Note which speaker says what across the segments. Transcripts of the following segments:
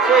Speaker 1: আছে।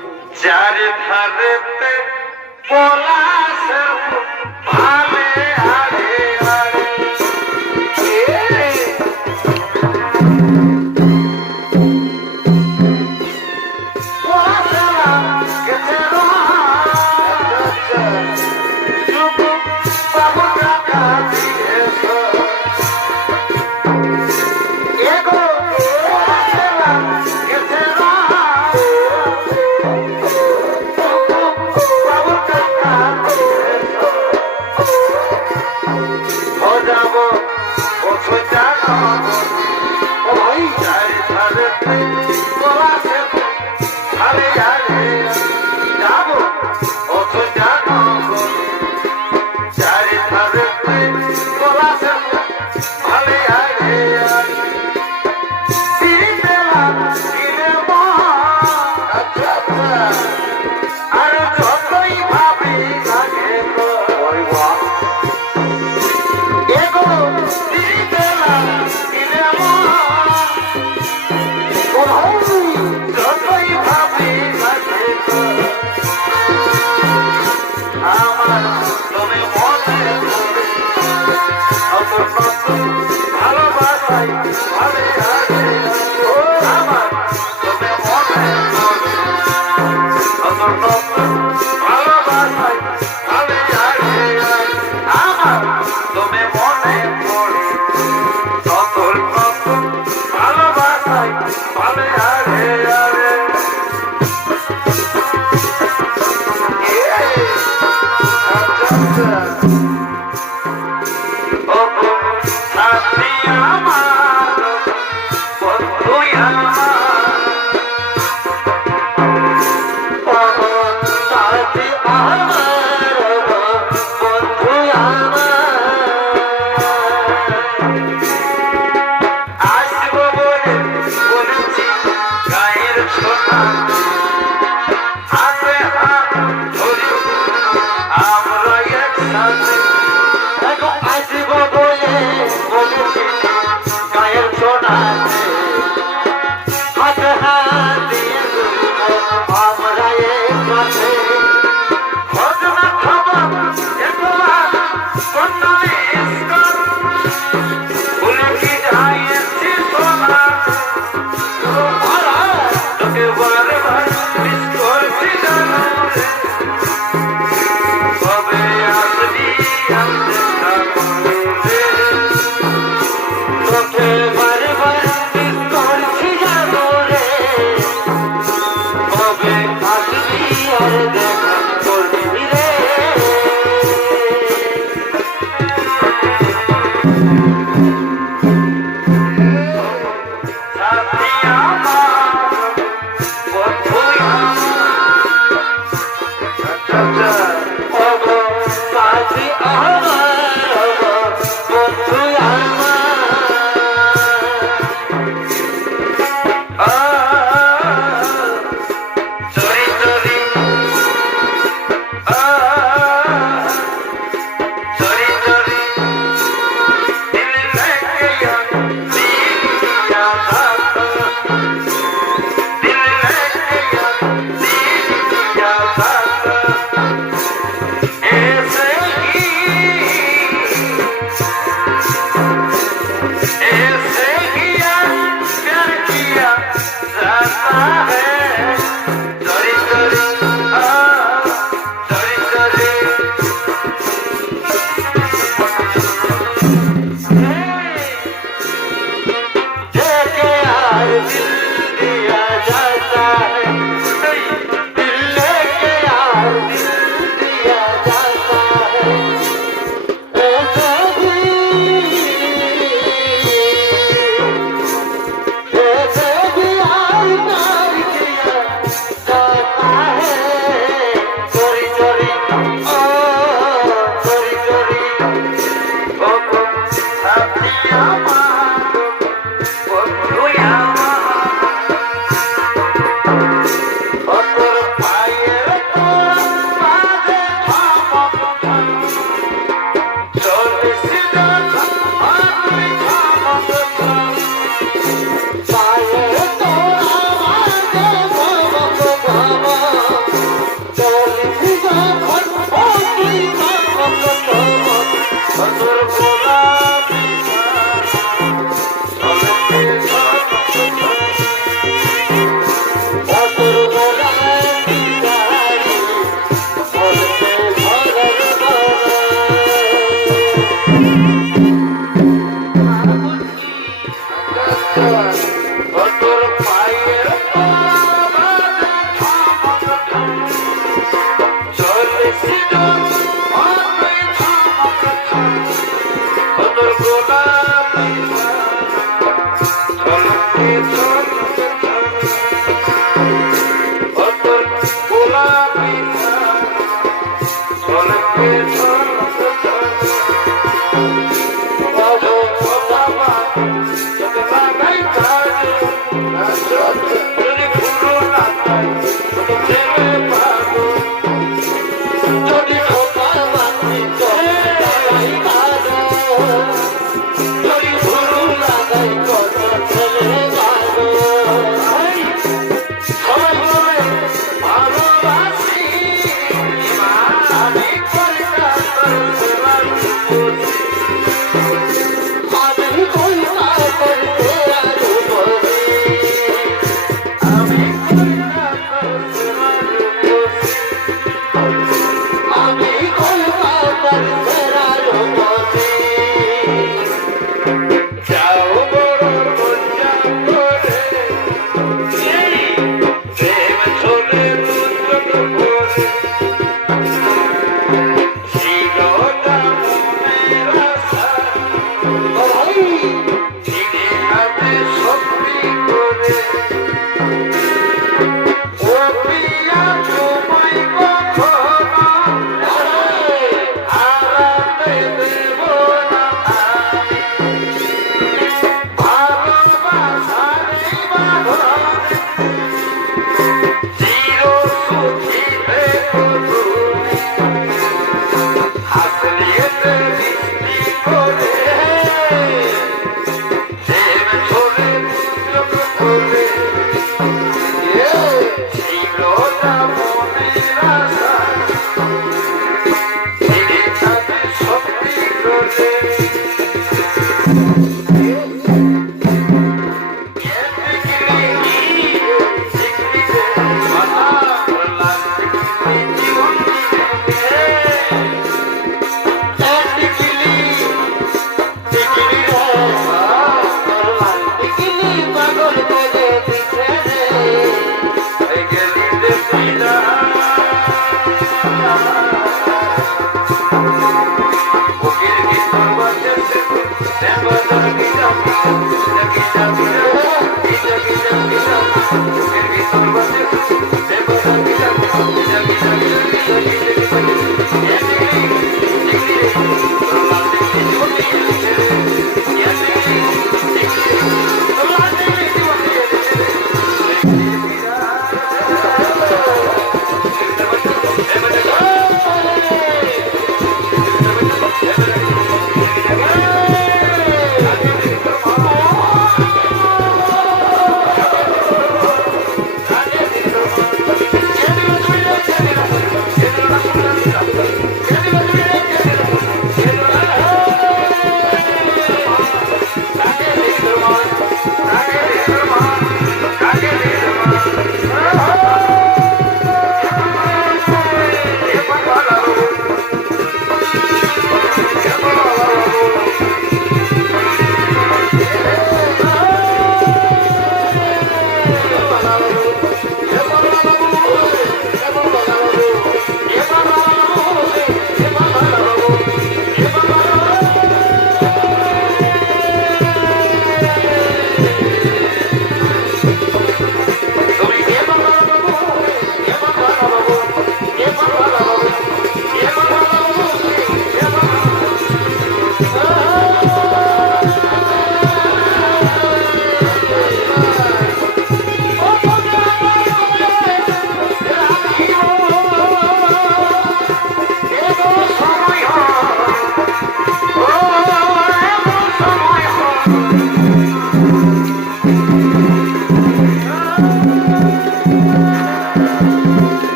Speaker 1: চারি ধারেতে পলাশের ফুল amado, no me importa.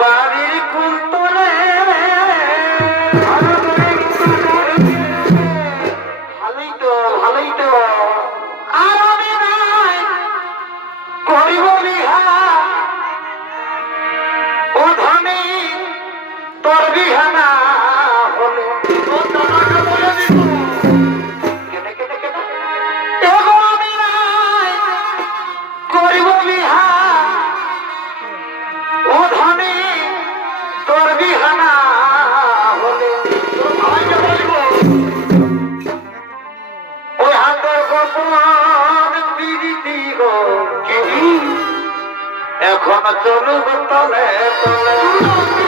Speaker 1: বাড়ির চলুক তলে তলে।